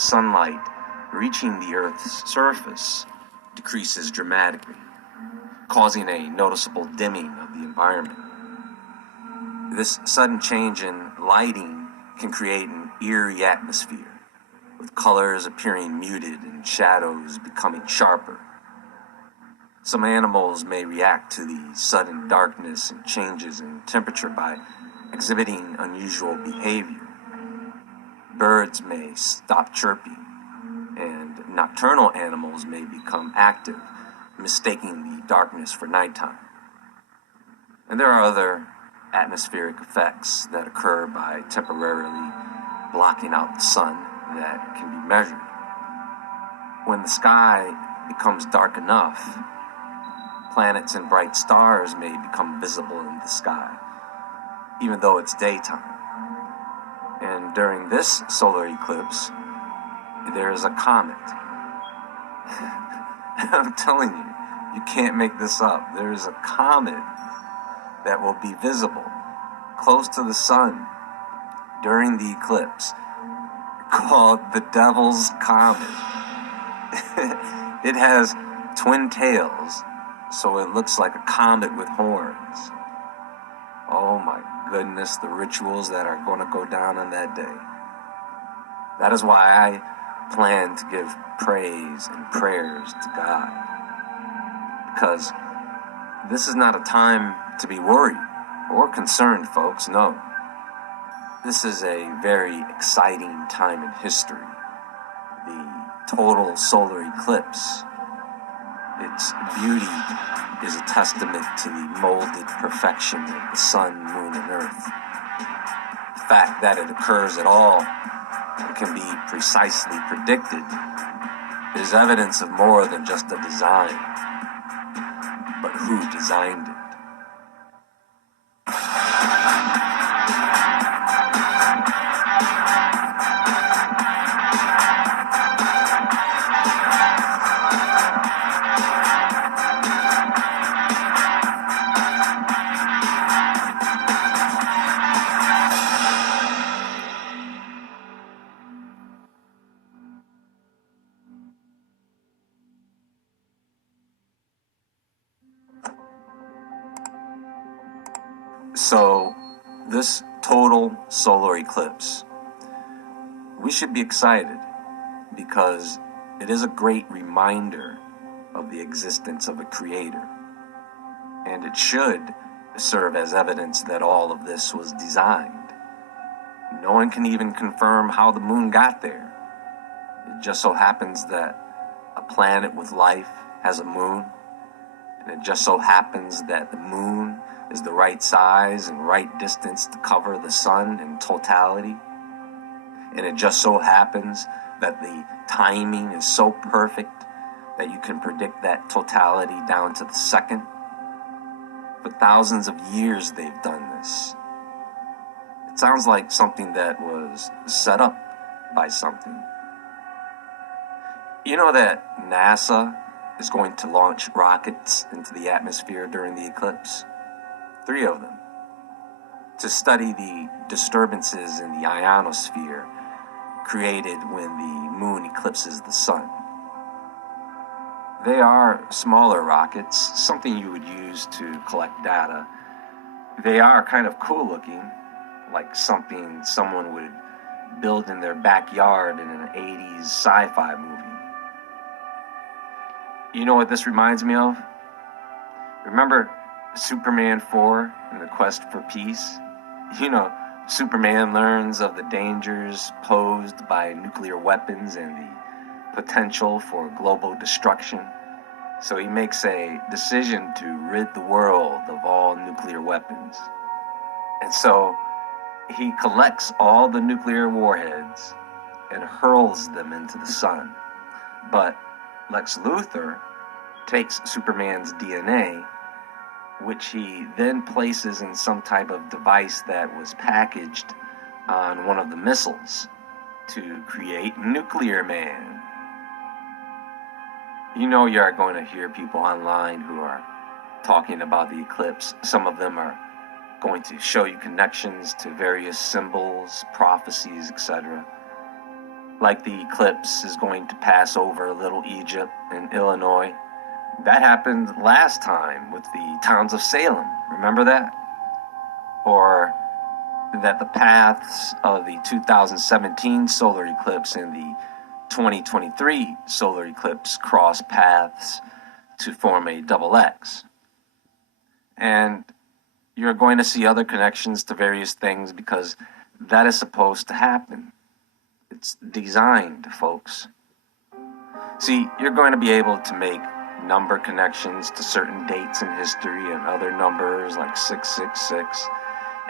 sunlight reaching the Earth's surface decreases dramatically, causing a noticeable dimming of the environment. This sudden change in lighting can create an eerie atmosphere, with colors appearing muted and shadows becoming sharper. Some animals may react to the sudden darkness and changes in temperature by exhibiting unusual behavior. Birds may stop chirping, and nocturnal animals may become active, mistaking the darkness for nighttime. And there are other atmospheric effects that occur by temporarily blocking out the sun that can be measured. When the sky becomes dark enough, planets and bright stars may become visible in the sky, even though it's daytime. And during this solar eclipse, there is a comet. I'm telling you, you can't make this up. There is a comet that will be visible close to the sun during the eclipse, called the Devil's Comet. It has twin tails, so it looks like a comet with horns. Oh my goodness, the rituals that are going to go down on that day. That is why I plan to give praise and prayers to God. Because this is not a time to be worried or concerned, folks. No. This is a very exciting time in history. The total solar eclipse. Its beauty is a testament to the molded perfection of the sun, moon, and earth. The fact that it occurs at all and can be precisely predicted is evidence of more than just a design, but who designed it. So, this total solar eclipse, we should be excited because it is a great reminder of the existence of a creator. And it should serve as evidence that all of this was designed. No one can even confirm how the moon got there. It just so happens that a planet with life has a moon, and it just so happens that the moon is the right size and right distance to cover the sun in totality. And it just so happens that the timing is so perfect that you can predict that totality down to the second. For thousands of years they've done this. It sounds like something that was set up by something. You know that NASA is going to launch rockets into the atmosphere during the eclipse? 3 of them, to study the disturbances in the ionosphere created when the moon eclipses the sun. They are smaller rockets, something you would use to collect data. They are kind of cool looking, like something someone would build in their backyard in an 80s sci-fi movie. You know what this reminds me of? Remember Superman 4 and the Quest for Peace? You know, Superman learns of the dangers posed by nuclear weapons and the potential for global destruction. So he makes a decision to rid the world of all nuclear weapons. And so he collects all the nuclear warheads and hurls them into the sun. But Lex Luthor takes Superman's DNA, which he then places in some type of device that was packaged on one of the missiles to create Nuclear Man. You know you are going to hear people online who are talking about the eclipse. Some of them are going to show you connections to various symbols, prophecies, etc. like the eclipse is going to pass over Little Egypt and Illinois. That happened last time with the towns of Salem. Remember that? Or that the paths of the 2017 solar eclipse and the 2023 solar eclipse cross paths to form a double X. And you're going to see other connections to various things because that is supposed to happen. It's designed, folks. See, you're going to be able to make number connections to certain dates in history and other numbers like 666.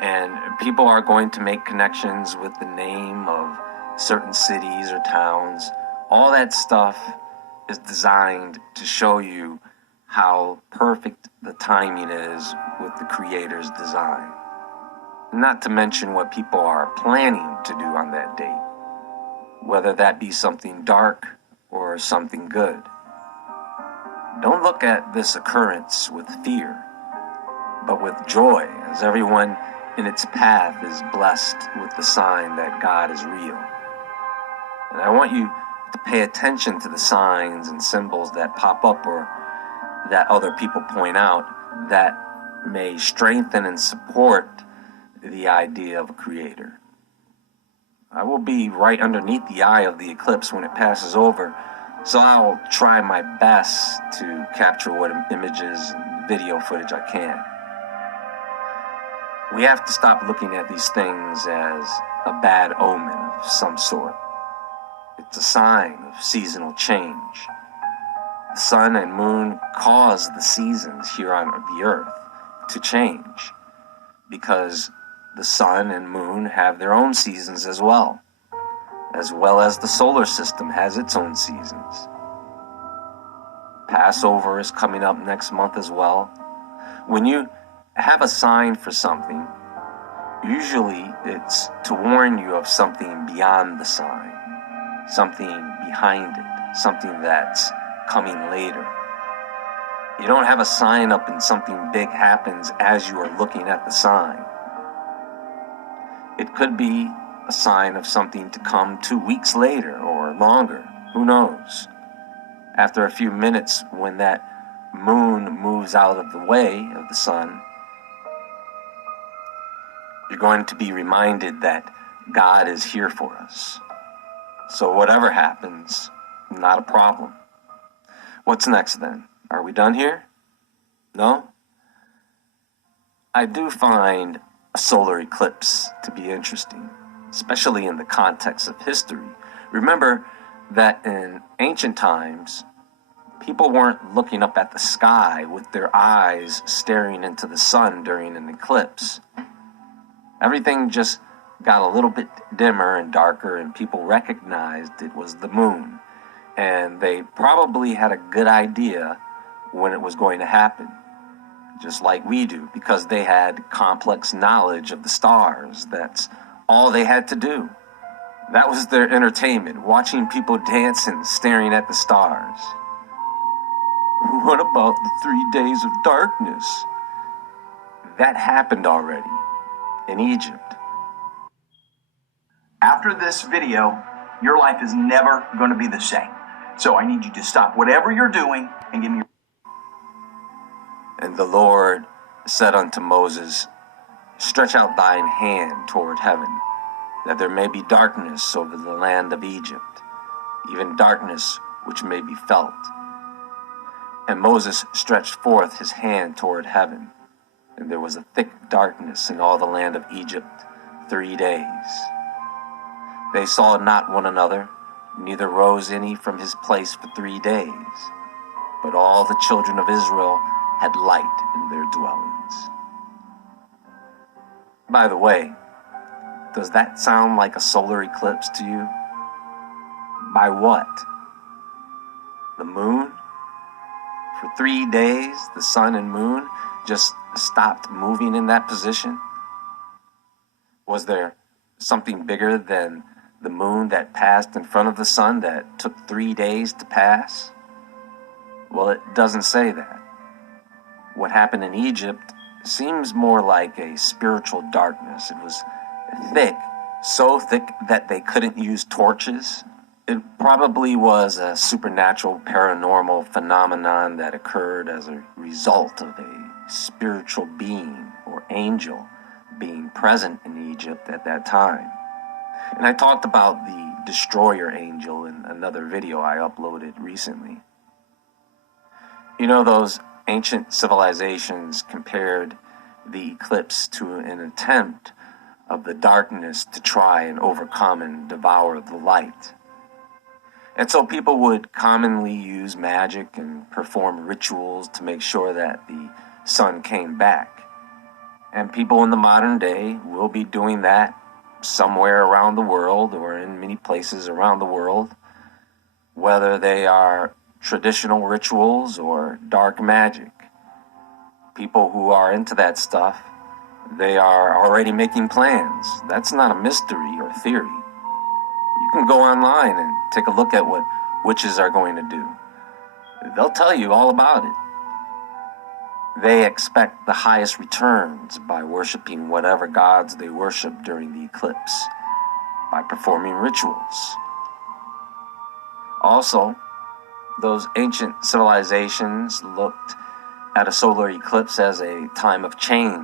And people are going to make connections with the name of certain cities or towns. All that stuff is designed to show you how perfect the timing is with the Creator's design. Not to mention what people are planning to do on that date, whether that be something dark or something good. Don't look at this occurrence with fear, but with joy, as everyone in its path is blessed with the sign that God is real. And I want you to pay attention to the signs and symbols that pop up or that other people point out that may strengthen and support the idea of a creator. I will be right underneath the eye of the eclipse when it passes over, so I'll try my best to capture what images and video footage I can. We have to stop looking at these things as a bad omen of some sort. It's a sign of seasonal change. The sun and moon cause the seasons here on the earth to change because the sun and moon have their own seasons as well as the solar system has its own seasons. Passover is coming up next month as well. When you have a sign for something, usually it's to warn you of something beyond the sign, something behind it, something that's coming later. You don't have a sign up and something big happens as you are looking at the sign. It could be a sign of something to come 2 weeks later or longer, who knows? After a few minutes, when that moon moves out of the way of the sun, you're going to be reminded that God is here for us. So whatever happens, not a problem. What's next then? Are we done here? No? I do find a solar eclipse to be interesting, especially in the context of history. Remember that in ancient times, people weren't looking up at the sky with their eyes staring into the sun during an eclipse. Everything just got a little bit dimmer and darker, and people recognized it was the moon. And they probably had a good idea when it was going to happen, just like we do, because they had complex knowledge of the stars. That's all they had to do. That was their entertainment, watching people dancing, staring at the stars. What about the 3 days of darkness? That happened already in Egypt. After this video, your life is never going to be the same. So I need you to stop whatever you're doing and give me. And the Lord said unto Moses, stretch out thine hand toward heaven, that there may be darkness over the land of Egypt, even darkness which may be felt. And Moses stretched forth his hand toward heaven, and there was a thick darkness in all the land of Egypt 3 days. They saw not one another, neither rose any from his place for 3 days. But all the children of Israel had light in their dwellings. By the way, does that sound like a solar eclipse to you? By what? The moon? For 3 days, the sun and moon just stopped moving in that position? Was there something bigger than the moon that passed in front of the sun that took 3 days to pass? Well, it doesn't say that. What happened in Egypt seems more like a spiritual darkness. It was thick, so thick that they couldn't use torches It probably was a supernatural paranormal phenomenon that occurred as a result of a spiritual being or angel being present in Egypt at that time. And I talked about the destroyer angel in another video I uploaded recently. You know, those ancient civilizations compared the eclipse to an attempt of the darkness to try and overcome and devour the light. And so people would commonly use magic and perform rituals to make sure that the sun came back. And people in the modern day will be doing that somewhere around the world or in many places around the world, whether they are traditional rituals or dark magic. People who are into that stuff, they are already making plans. That's not a mystery or theory. You can go online and take a look at what witches are going to do. They'll tell you all about it. They expect the highest returns by worshiping whatever gods they worship during the eclipse, by performing rituals. Also, those ancient civilizations looked at a solar eclipse as a time of change